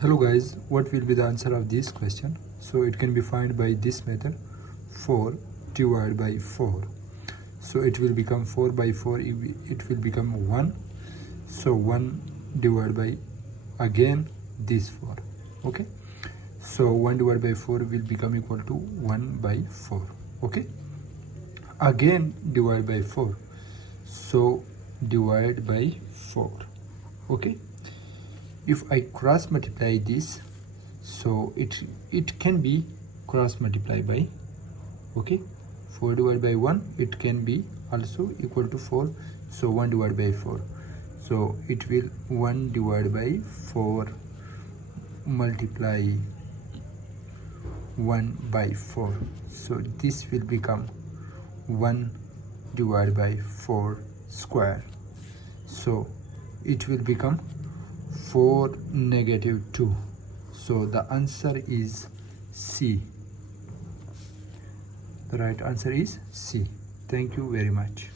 Hello guys, what will be the answer of this question? So it can be found by this method, 4 divided by 4. So it will become 4 by 4, it will become 1. So 1 divided by again this 4. Okay, so 1 divided by 4 will become equal to 1 by 4. Okay, again divide by 4, so divide by 4. Okay, if I cross multiply this, so it can be cross multiply by, okay, 4 divided by 1, it can be also equal to 4. So 1 divided by 4, so it will 1 divided by 4 multiply 1 by 4. So this will become 1 divided by 4 square. So it will become 4 negative 2. So the answer is C. The right answer is C. Thank you very much.